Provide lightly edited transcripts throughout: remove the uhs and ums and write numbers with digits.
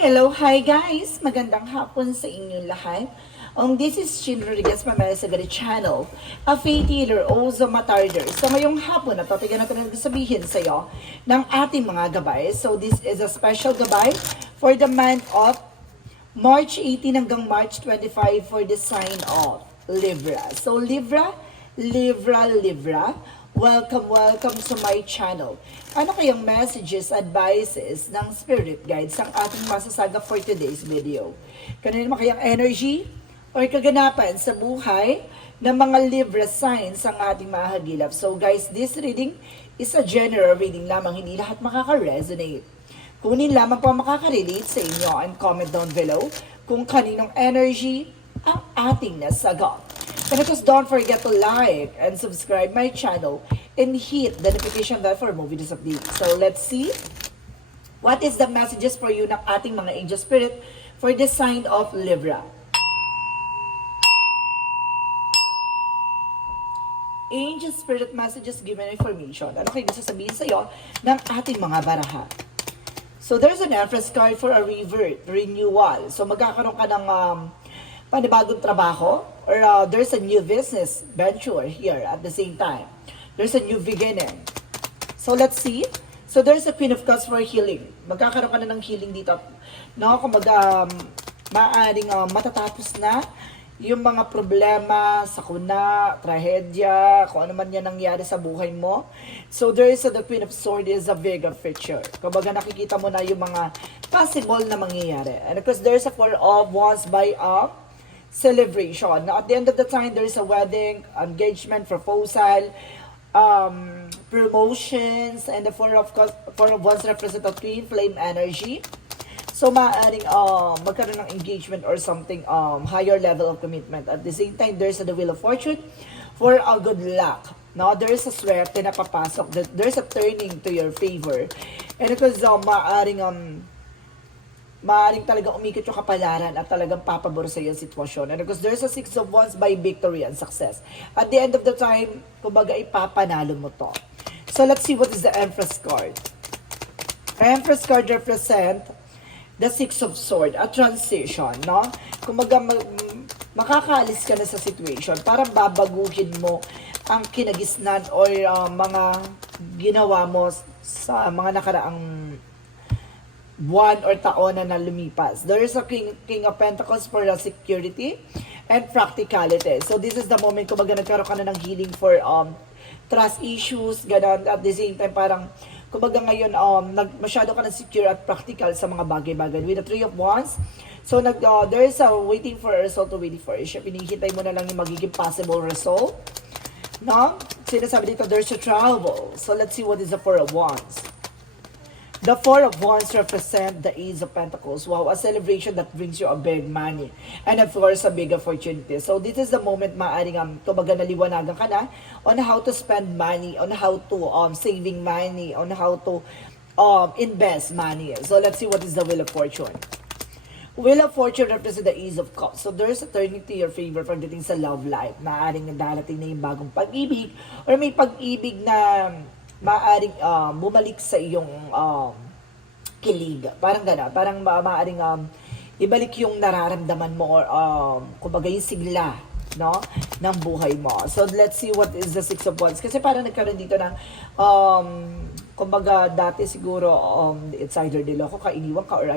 Hello, hi guys! Magandang hapon sa inyong lahat. This is Chin Rodriguez Mamela sa Gari Channel, a faith healer, also matarder. Sa ngayong hapon, natatigan natin ang sabihin sa iyo ng ating mga gabay. So this is a special gabay for the month of March 18 hanggang March 25 for the sign of Libra. So Libra, welcome to my channel. Ano kayang messages, advices ng spirit guides ang ating masasaga for today's video? Kanino naman kayang energy or kaganapan sa buhay ng mga Libra signs ang ating mahagilap? So guys, this reading is a general reading lamang, hindi lahat makaka-resonate. Kunin lamang po ang makaka-relate sa inyo and comment down below kung kaninong energy ang ating nasagot. And of course, don't forget to like and subscribe my channel and hit the notification bell for more videos updates. So let's see what is the messages for you ng ating mga angel spirit for the sign of Libra. Angel spirit messages given information. Ano kayo gusto sabihin sa iyo ng ating mga baraha? So there's an Empress card for a revert, renewal. So magkakaroon ka ng panibagong trabaho or there's a new business venture here at the same time. There's a new beginning. So let's see. So there's a Queen of Cups for healing. Magkakaroon ka na ng healing dito. No, kung maaaring matatapos na yung mga problema, sakuna, trahedya, kung ano man yan nangyari sa buhay mo. So there is the Queen of Swords is a bigger picture. Kumbaga nakikita mo na yung mga possible na mangyayari. And of course, there's a Four of Wands by celebration. Now, at the end of the time, there is a wedding, engagement, proposal, promotions, and the Four of Wands represent a twin flame energy. So, maaaring magkaroon ng engagement or something higher level of commitment. At the same time, there's the Wheel of Fortune for a good luck. Now, there's a swerte na papasok. There's a turning to your favor. And because maaaring talagang umikot yung kapalaran at talagang papabor sa iyong sitwasyon. And because there's a Six of Wands by victory and success. At the end of the time, kumbaga ipapanalo mo to. So let's see what is the Empress card. Empress card represent the Six of Swords, a transition, no? Kumbaga makakaalis ka na sa situation, parang babaguhin mo ang kinagisnan or mga ginawa mo sa mga nakaraang buwan or taon na lumipas. There is a King of Pentacles for the security and practicality. So this is the moment kumbaga nagkaroon ka na ng healing for trust issues, gano'n. At the same time parang kumbaga ngayon masyado ka na secure at practical sa mga bagay-bagay. With the Three of Wands, so there is a waiting for a result to waiting for. Pinihintay mo na lang yung magiging possible result. No? Sinasabi dito, there's a travel. So let's see what is the Four of Wands. The Four of Wands represent the Ace of Pentacles. Wow, a celebration that brings you a big money. And of course, a big opportunity. So this is the moment maaaring kumbaga naliwanagan ka na on how to spend money, on how to saving money, on how to invest money. So let's see what is the Wheel of Fortune. Wheel of Fortune represents the Ace of Cups. So there's a turning to your favor pagdating sa love life. Maaaring darating na yung bagong pag-ibig or may pag-ibig na maaaring bumalik sa iyong kilig. Parang gano'n. Parang maaaring ibalik yung nararamdaman mo or kumbaga yung sigla, no, ng buhay mo. So let's see what is the Six of Wands. Kasi parang nagkaroon dito ng kumbaga dati siguro it's either niloko ka, iniwan ka, or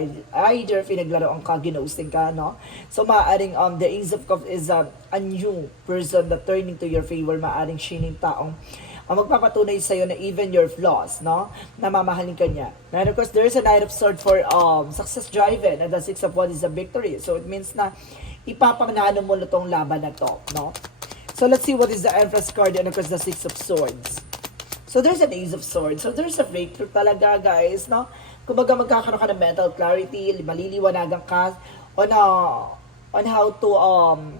either pinaglaro ka, ginosting ka, no? So maaaring the Ace of Cups is a new person that turning to your favor. Maaaring sining taong magpapatunay sa'yo na even your flaws, no? Namamahalin ka niya. And of course, there's a Knight of Swords for success driven, and the Six of Wands is a victory. So it means na ipapanalo mo na tong laban na to, no? So let's see what is the Empress card and of course the Six of Swords. So there's an Ace of Swords. So there's a breakthrough talaga, guys, no? Kumbaga magkakaroon ka ng mental clarity, maliliwanagan ka on how to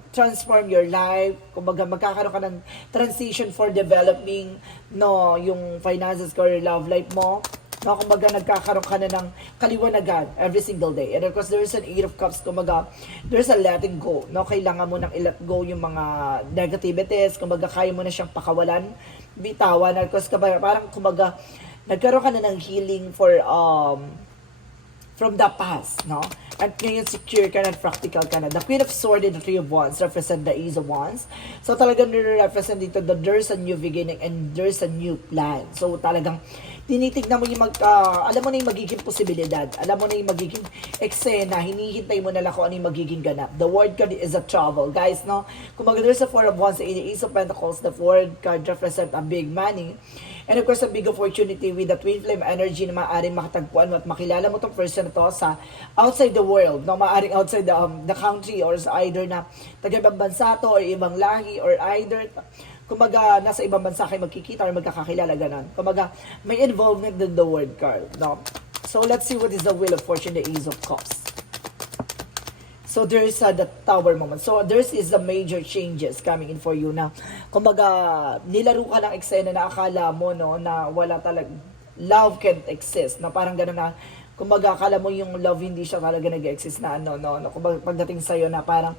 transform your life. Kumbaga magkakaroon ka ng transition for developing, no, yung finances or love life mo. No, kumbaga nagkakaroon ka na ng kaliwanagan every single day. And of course, there's an Eight of Cups. Kumbaga, there's a letting go. No, kailangan mo nang i-let go yung mga negativities. Kumbaga, kaya mo na siyang pakawalan, bitawan. And of course, parang kumbaga, nagkaroon ka na ng healing for from the past, no? At ngayon, secure ka na, practical ka na. The Queen of Swords and the Three of Wands represent the Ace of Wands. So, talagang nire-represent dito that there's a new beginning and there's a new plan. So, talagang tinitignan mo yung alam mo na yung magiging posibilidad. Alam mo na yung magiging eksena. Hinihintay mo na lang kung ano yung magiging ganap. The word card is a travel. Guys, no? Kung there's a Four of Wands, the Ace of Pentacles, the word card represent a big money. And of course, a big opportunity with the twin flame energy na maaaring makatagpuan mo at makilala mo itong person na to sa outside the world, no? Maaaring outside the country or either na taga-ibang bansa to or ibang lahi or either kumaga nasa ibang bansa kayo magkikita or magkakakilala, ganon. Kumaga may involvement in the word card, no? So let's see what is the Wheel of Fortune, the Ace of Cups. So there is the tower moment. So there is the major changes coming in for you na kumbaga nilaro ka ng eksena na akala mo, no, na wala talaga love can't exist, na parang gano'n na kumbaga akala mo yung love hindi siya talaga nag-exist na no kumbaga pagdating sa iyo na parang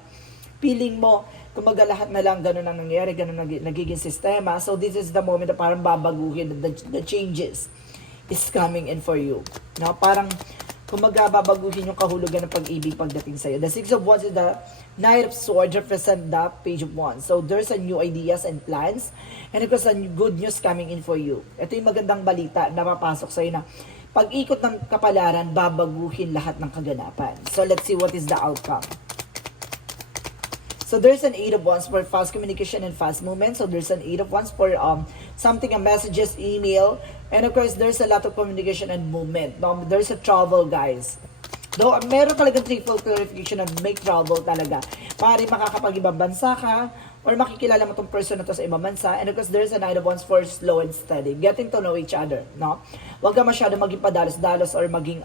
feeling mo kumbaga lahat na lang gano'n ang nangyayari, gano'n nagiging sistema. So this is the moment na parang babaguhin, the changes is coming in for you. No, parang kumaga babaguhin yung kahulugan ng pag-ibig pagdating sa'yo. The Six of Wands is the Knight of Swords represent the Page of Wands. So there's a new ideas and plans and of course a good news coming in for you. Ito yung magandang balita na papasok sa'yo na pag-ikot ng kapalaran, babaguhin lahat ng kaganapan. So let's see what is the outcome. So there's an Eight of Wands for fast communication and fast movement. So there's an Eight of Wands for something, a messages, email. And of course, there's a lot of communication and movement. No, there's a travel, guys. Though, meron talagang triple clarification na may travel talaga. Pari makakapag-ibang bansa ka, or makikilala mo tong person na to sa ibang bansa. And of course, there's a Knight of Wands for slow and steady. Getting to know each other, no? Huwag ka masyado maging padalos-dalos or maging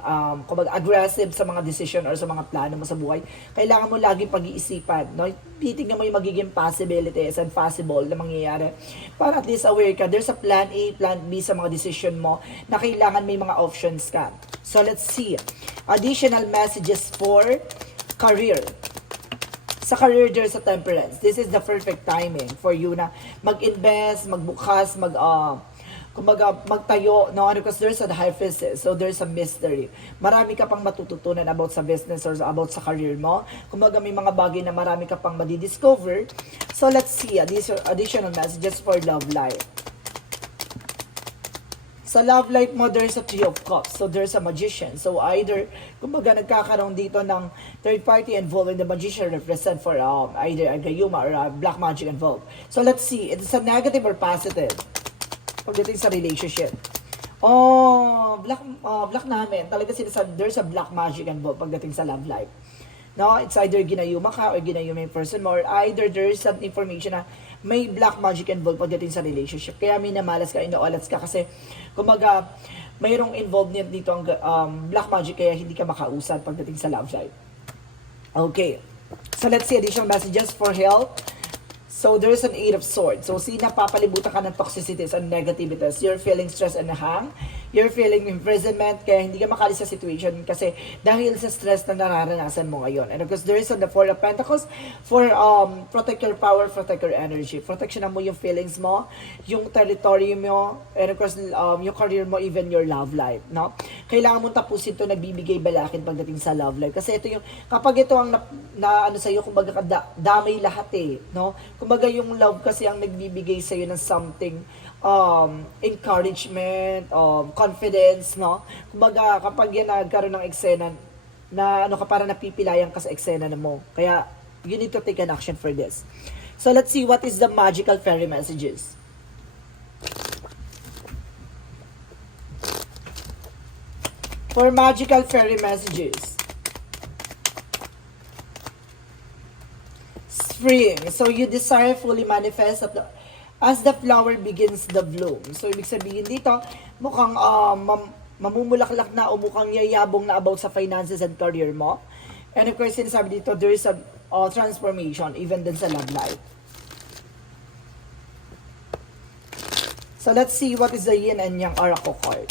aggressive sa mga decision or sa mga plano mo sa buhay. Kailangan mo laging pag-iisipan, no? Titignan mo yung magiging possibilities and possible na mangyayari. Para at least aware ka, there's a plan A, plan B sa mga decision mo na kailangan may mga options ka. So let's see. Additional messages for career. Sa career, there's a temperance. This is the perfect timing for you na mag-invest, magbukas, kumbaga, magtayo, no? Because there's a high priestess, so there's a mystery. Marami ka pang matututunan about sa business or about sa career mo. Kumbaga, may mga bagay na marami ka pang madidiscover. So, let's see additional messages for love life. Sa love life mo, there's a Three of Cups. So, there's a magician. So, either, kumbaga, nagkakaroon dito ng third party involved in the magician represent for either a gayuma or a black magic involved. So, let's see. It's a negative or positive pagdating sa relationship. Black namin. Talaga there's a black magic involved pagdating sa love life. No, it's either ginayuma ka or ginayuma yung person mo or either there's some information na may black magic involved pagdating sa relationship. Kaya minamalas ka, inoolats ka kasi kumaga mayroong involved dito ang black magic kaya hindi ka makausad pagdating sa love life. Okay. So let's see additional messages for health. So there's an Eight of Swords. So napapalibutan ka ng toxicities and negativities. You're feeling stress and hang. You're feeling imprisonment. Kaya hindi ka makalis sa situation kasi dahil sa stress na nararanasan mo ngayon. And of course, there is on the Four of Pentacles for protect your power, protect your energy. Protection mo yung feelings mo, yung territory mo, and of course, yung career mo, even your love life. No? Kailangan mong tapusin ito nagbibigay balakin pagdating sa love life. Kasi ito yung, kapag ito ang ano sa'yo, kumbaga damay lahat eh. No? Kumbaga yung love kasi ang nagbibigay sa'yo ng something, encouragement, confidence, no? Kumbaga, kapag yan nagkaroon ng eksena, na ano ka, para napipilayan ka sa eksena na mo. Kaya, you need to take an action for this. So, let's see what is the magical fairy messages. For magical fairy messages. Spring. So, you desire fully manifest as the flower begins the bloom. So, ibig sabihin dito, mukhang mamumulaklak na o mukhang yayabong na about sa finances and career mo. And of course, sinasabi dito, there is a transformation even din sa love life. So, let's see what is the Yin and Yang Oracle card.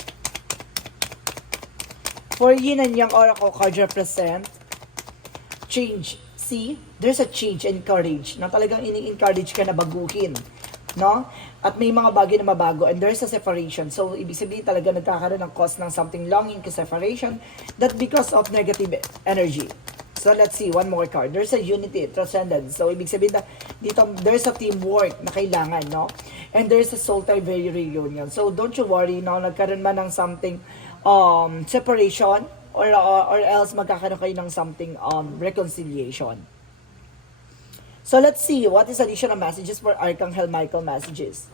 For Yin and Yang Oracle card represent change. See, there's a change and courage na talagang ini-encourage ka na baguhin. no? At may mga bagay na mabago and there's a separation. So, ibig sabihin talaga nagkakaroon ng cause ng something longing to separation that because of negative energy. So, let's see, one more card. There's a unity, transcendence. So, ibig sabihin na dito, there's a teamwork na kailangan, no? And there's a soul tie reunion. So, don't you worry, no? Nagkaroon man ng something separation or else magkakaroon kayo ng something reconciliation. So, let's see, what is additional messages for Archangel Michael messages?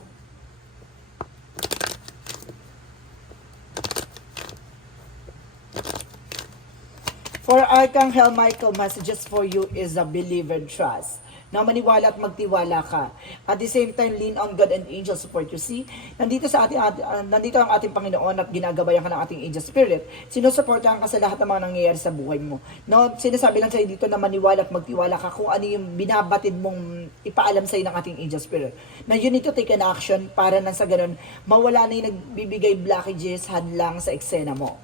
For Archangel Michael, messages for you is a believe and trust. Na maniwala at magtiwala ka. At the same time, lean on God and angel support. You see, nandito ang ating Panginoon at ginagabayan ka ng ating angel spirit. Sinusuportahan ka sa lahat ng mga nangyayari sa buhay mo. No, sinasabi lang sa'yo dito na maniwala at magtiwala ka kung ano yung binabatid mong ipaalam sa'yo ng ating angel spirit. Na you need to take an action para na sa ganun, mawala na yung nagbibigay blockages, hadlang sa eksena mo.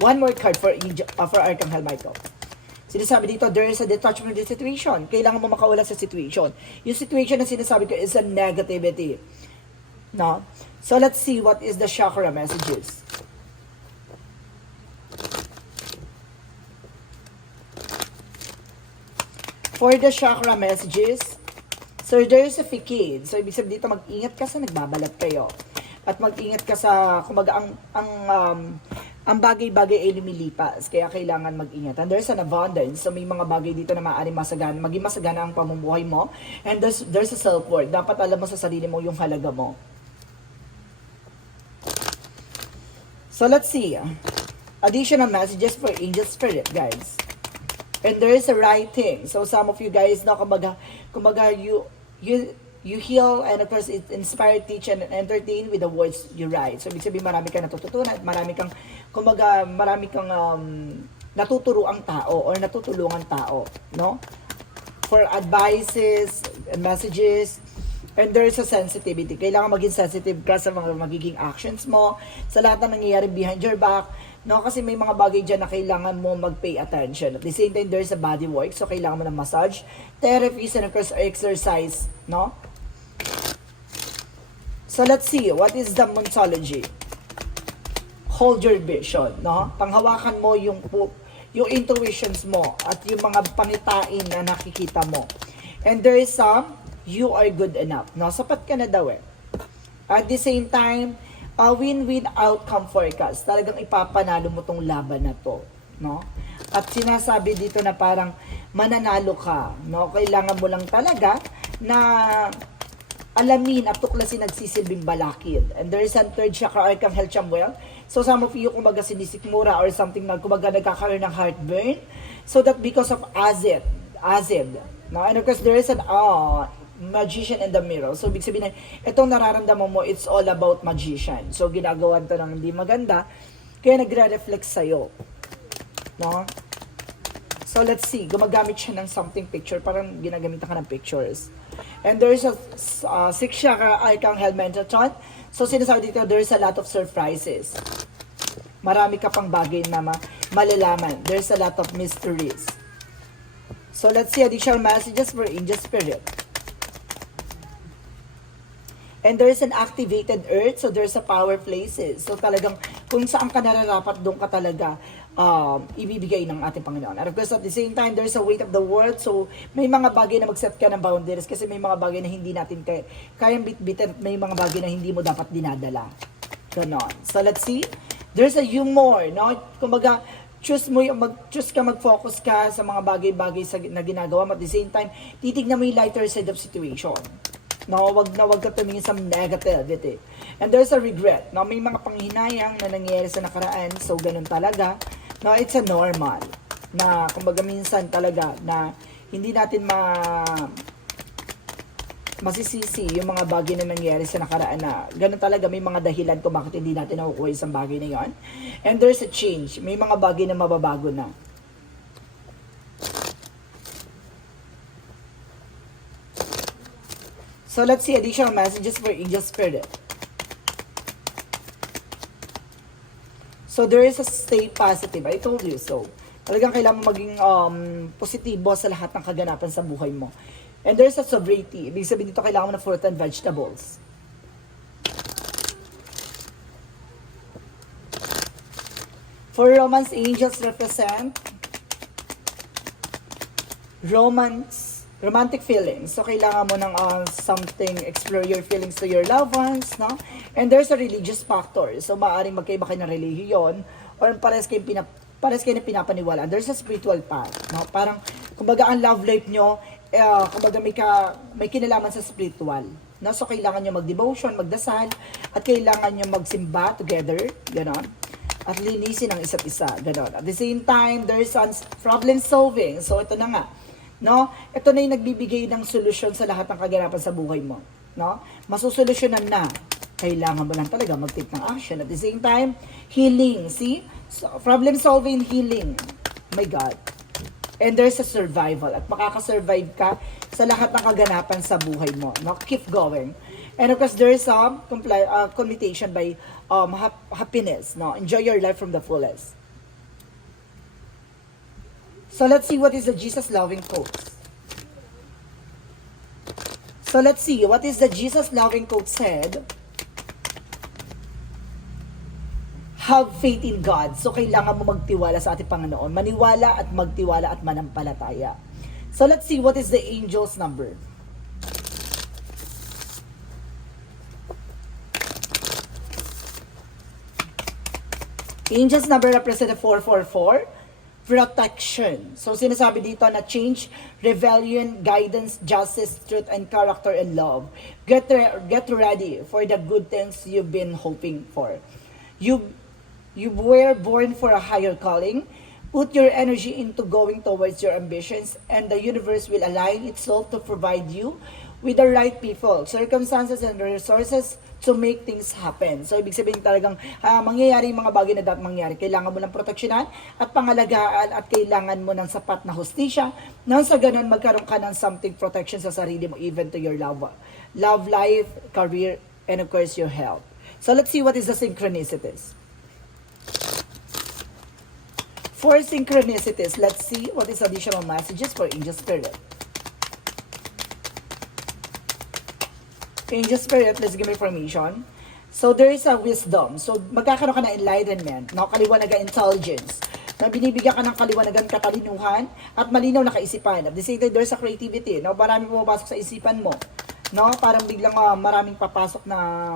One more card for Archangel Michael. Sinasabi dito, there is a detachment from the situation. Kailangan mo makawala sa situation. Yung situation na sinasabi ko is a negativity. No? So, let's see what is the chakra messages. For the chakra messages, so there is a facade. So, ibig sabihin dito, mag-ingat ka sa nagbabalat kayo. At mag-ingat ka sa, kumbaga, ang bagay-bagay ay lumilipas, kaya kailangan mag-ingat. And there's an abundance, so may mga bagay dito na maaaring masagana, maging masagana ang pamumuhay mo. And there's a self-worth. Dapat alam mo sa sarili mo yung halaga mo. So let's see. Additional messages for angel spirit, guys. And there is a writing. So some of you guys, no, kumbaga you heal and of course it inspire, teach, and entertain with the words you write. So ibig sabihin marami kang natututunan at marami kang natuturuang tao or natutulungan tao, no? For advices and messages. And there is a sensitivity. Kailangan maging sensitive ka sa mga magiging actions mo, sa lahat ng nangyayari behind your back, no? Kasi may mga bagay dyan na kailangan mo mag-pay attention. At the same time, there's a body work. So kailangan mo ng massage, therapies, and of course exercise, no? So let's see, what is the Moonology? Hold your vision, no? Panghawakan mo yung intuitions mo at yung mga pangitain na nakikita mo. And there is some, you are good enough, no? Sapat ka na daw eh. At the same time, win-win outcome forecast. Talagang ipapanalo mo tong laban na to, no? At sinasabi dito na parang mananalo ka, no? Kailangan mo lang talaga na alamin at tuklasin nagsisilbing balakid. And there is a third chakra, Archangel Chamuel. So some of you, kumbaga sinisikmura or something na kumbaga nagkakaroon ng heartburn. So that because of acid. No? And of course, there is an magician in the mirror. So, ibig sabihin na, itong nararamdaman mo, it's all about magician. So, ginagawa ito ng hindi maganda, kaya nagre-reflect sa'yo. No? So, let's see. Gumagamit siya ng something picture. Parang ginagamitan ka ng pictures. And there is a six chakra, Archangel Metatron. So, sinasabi dito, there is a lot of surprises. Marami ka pang bagay na malalaman. There's a lot of mysteries. So, let's see additional messages for angel spirit. And there is an activated earth, so there's a power places. So talagang kung saan ka nararapat, doon ka talaga ibibigay ng ating Panginoon. And of course, at the same time, there's a weight of the world. So may mga bagay na mag-set ka ng boundaries kasi may mga bagay na hindi natin kayang bitbitin at may mga bagay na hindi mo dapat dinadala. Ganon. So let's see. There's a humor, no? Kumbaga, choose ka, mag-focus ka sa mga bagay-bagay na ginagawa mo. At the same time, titignan mo yung lighter side of situation. No, wag ka tumingin sa negativity. And there's a regret. No, may mga panghinayang na nangyayari sa nakaraan. So, ganun talaga. No, it's a normal. Na, kumbaga minsan talaga na hindi natin masisisi yung mga bagay na nangyayari sa nakaraan na ganun talaga. May mga dahilan kung bakit hindi natin nakukuha isang bagay na yon. And there's a change. May mga bagay na mababago na. So, let's see additional messages for angel spirit. So, there is a stay positive. I told you so. Talagang kailangan maging positibo sa lahat ng kaganapan sa buhay mo. And there's a sobriety. Ibig sabihin dito, kailangan mo ng fruit and vegetables. For romance, angels represent romantic feelings. So, kailangan mo ng something, explore your feelings to your loved ones, no? And there's a religious factor. So, maaaring magkaiba kayo ng relihiyon or pares kayo na pinapaniwalaan. There's a spiritual path, no? Parang, kumbaga, ang love life nyo, kumbaga, may kinalaman sa spiritual. No? So, kailangan nyo mag-devotion, magdasal, at kailangan nyo magsimba together, gano'n. At linisin ang isa't isa, gano'n. At the same time, there's problem solving. So, ito na nga. No? Ito na yung nagbibigay ng solusyon sa lahat ng kaganapan sa buhay mo. No? Masusolusyonan na. Kailangan mo lang talaga mag-take ng action. At the same time, healing. See? So, problem solving, healing. Oh my God. And there's a survival. At makakasurvive ka sa lahat ng kaganapan sa buhay mo. No? Keep going. And of course, there's a connotation by happiness. No? Enjoy your life from the fullest. So let's see what is the Jesus loving quote. So let's see what is the Jesus loving quote said. Have faith in God. So kailangan mo magtiwala sa ating Panginoon. Maniwala at magtiwala at manampalataya. So let's see what is the angel's number. Angel's number represent 444. Protection. So, sinasabi dito na change, rebellion, guidance, justice, truth, and character, and love. Get ready for the good things you've been hoping for. You were born for a higher calling. Put your energy into going towards your ambitions, and the universe will align itself to provide you with the right people, circumstances, and resources to make things happen. So, ibig sabihin talagang mangyayari yung mga bagay na dapat mangyari. Kailangan mo ng proteksyonan at pangalagaan at kailangan mo ng sapat na hustisya. Nang sa ganun, magkaroon ka ng something protection sa sarili mo, even to your love life, career, and of course, your health. So, let's see what is the synchronicities. For synchronicities, let's see what is additional messages for Angel Spirit. Angel Spirit, let's give me information. So, there is a wisdom. So, magkakaroon ka ng enlightenment, no? Kaliwanagan intelligence. Na binibigyan ka ng kaliwanagan katalinuhan at malinaw na kaisipan. At the same time, there's a creativity, no? Maraming pumapasok sa isipan mo, no? Parang biglang maraming papasok na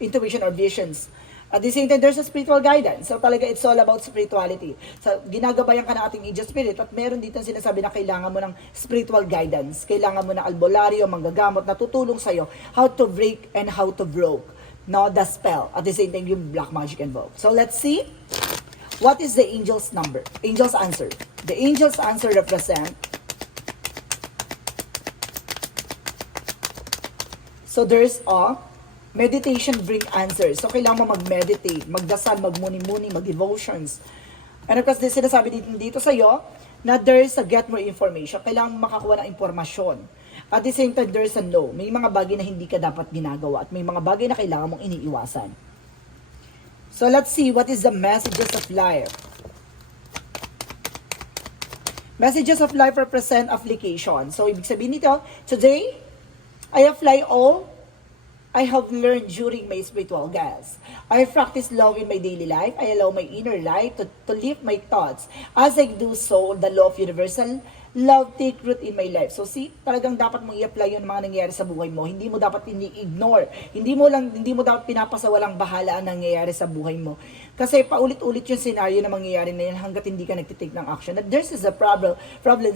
intuition or visions. At the same time, there's a spiritual guidance. So talaga, it's all about spirituality. So, ginagabayan ka ng ating Angel Spirit at meron dito sinasabi na kailangan mo ng spiritual guidance. Kailangan mo ng albularyo, manggagamot na tutulong sa'yo how to break and how to broke, no, the spell. At the same time, yung black magic involved. So let's see, what is the angel's number? Angel's answer. The angel's answer represent, so there's a meditation bring answers. So, kailangan mo mag-meditate, magdasal, magmuni-muni, mag-devotions. And of course, sinasabi dito sa'yo na there is a get more information. Kailangan mo makakuha ng informasyon. At the same time, there is a no. May mga bagay na hindi ka dapat ginagawa at may mga bagay na kailangan mong iniiwasan. So, let's see what is the messages of life. Messages of life represent application. So, ibig sabihin nito, today, I apply all I have learned during my spiritual gas. I practice love in my daily life. I allow my inner light to lift my thoughts. As I do so, the law of universal love take root in my life. So see, talagang dapat mong i-apply yung mga nangyayari sa buhay mo. Hindi mo dapat ini-ignore. Hindi mo dapat pinapasawalang bahala ang nangyayari sa buhay mo. Kasi paulit-ulit yung scenario na mangyayari na yan hanggat hindi ka nagtitake ng action. That there's is a problem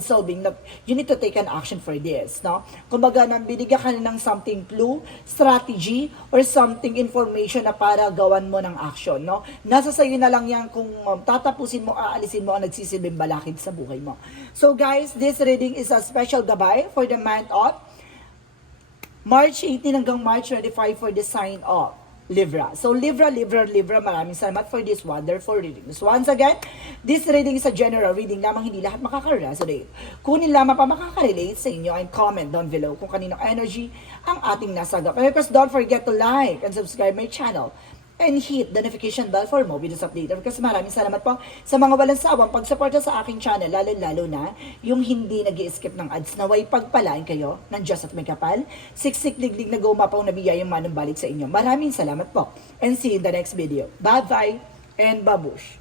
solving that you need to take an action for this. No? Kumbaga, binigyan ka ng something clue, strategy, or something information na para gawan mo ng action. No? Nasa sayo na lang yan kung tatapusin mo, aalisin mo ang nagsisilbing balakid sa buhay mo. So guys, this reading is a special gabay for the month of March 18 hanggang March 25 for the sign of Libra. So, Libra, maraming salamat for this wonderful reading. So, once again, this reading is a general reading lamang, hindi lahat makaka-resonate. Kunin lamang pa makaka-relate sa inyo and comment down below kung kaninong energy ang ating nasagap. And of course, don't forget to like and subscribe my channel and hit the notification bell for more videos updated. Kasi maraming salamat po sa mga walang sawang pagsuporta sa aking channel, lalo na yung hindi nag-i-skip ng ads. Naway pagpalain kayo ng Diyos at may kapal, siksik liglig na gumapaw na biyayang manumbalik sa inyo. Maraming salamat po and see you in the next video. Bye-bye and babush!